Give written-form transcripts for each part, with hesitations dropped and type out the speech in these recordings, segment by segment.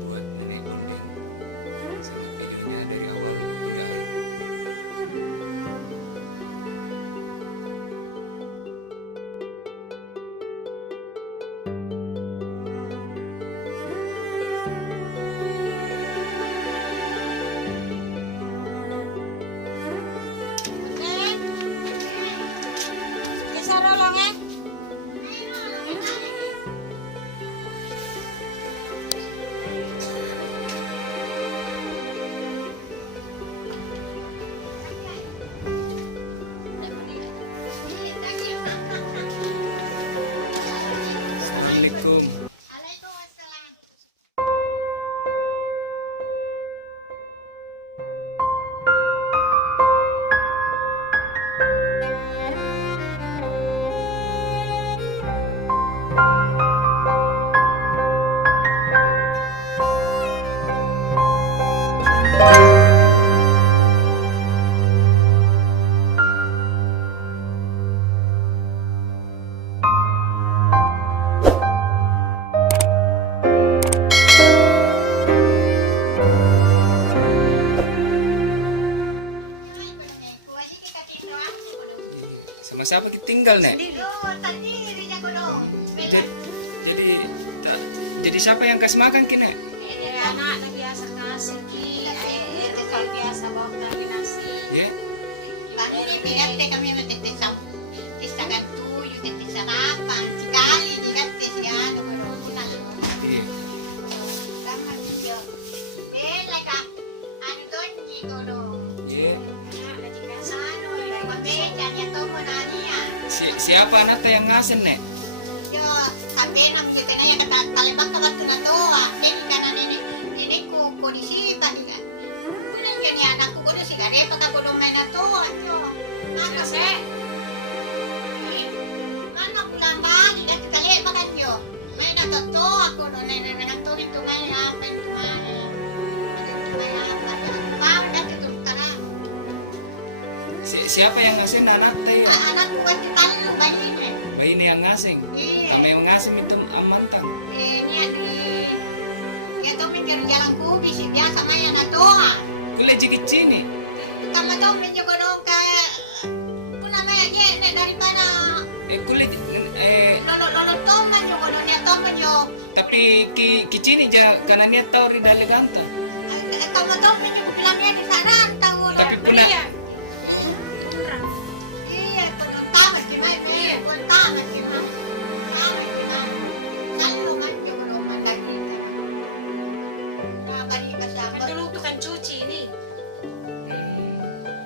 buat nenek bonding sama videonya dari awal sampai akhir. Assalamualaikum. Sama siapa kita tinggal, Nek? Jadi jadi siapa yang kasih makan ki, Nek? Anak na biasa kasi itu kalau biasa bawa dari nasi. Ya. Kami matitisaw. Tisagan tuyo, titisarapan. Sikali, digante siya. Nagulungan. Iya. Tama siya. Like ano doon, Nico, no? Iya. Ano, like, pamedya niya to mo na niya. Siapa anak yang ngasih, Nek? Yo, kami nang kita na yan, talibang kabatulan to, Jadi ka na nini ko, kunisipa, niya. Kunan yan yan, ako kuno si Gare, pagkagulungan na to, ano. Ano, Kasi ano ko lang ba? Hindi natin kali, bakit yo? May natato ako, no, nagtungin-tungay lang, may tungay. Nagtungay lang, ma'am, dati tulog ka na. Siapa yang ngasih anak teh? Anak ko, at talo, bayin eh. Bayi ini yang ngasih. Kami yang ngasih itu amantan. Niya to, may jalan ko, bisi biasa maya na to, ha. Kuliah jikit sini. Tama to, medyo ko nung kaya, kung na maya, daripada, Kuliah lolo to, medyo ko nung niya to, medyo, tapi ki sini ja kanannya tahu ri dale ganta. tama to, medyo ko bilang yan, di sana, tawo na. Tapi puna Maria. Iya, tulog tamat si May, iya, kung tamat si May. Tamat si May. Kalungan niyo ko nung magkakita. Nakakalipas siya ako. Manduluto kan cuci ini.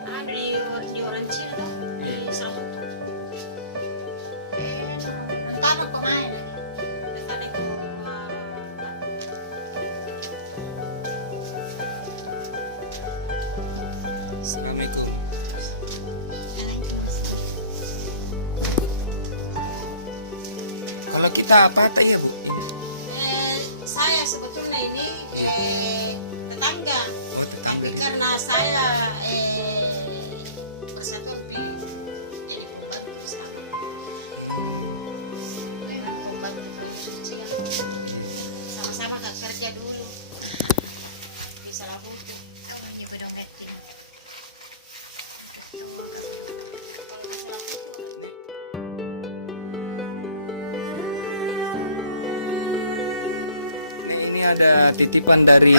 Ano di orang Cina to? Di Serabuto. Tamat ko May. Depan itu Assalamualaikum. Kalau kita apa ya, Bu? saya sebetulnya ini tetangga. Oh, Tapi tetangga. karena saya bersatu jadi pembantu bersama. Pembantu cuci kan. Sama-sama gak kerja dulu di Serabuto. Kamu niyo ko nung gatin. Nah, ini ada titipan dari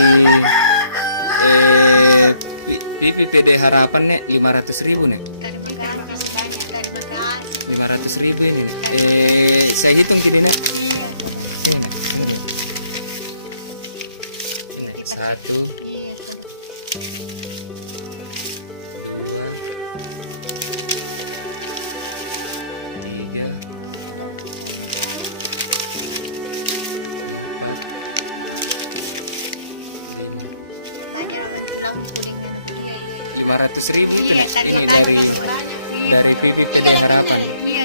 BPPD Harapan, Nek, 500.000, Nek. Terima kasih banyak. Terima kasih. 500.000 ini. Saya hitung gini, Nek. Ini, 1, 2, 3, 500.000 itu, Nek. Ini dari Banyak. PPPD Iya, Harapan. iya.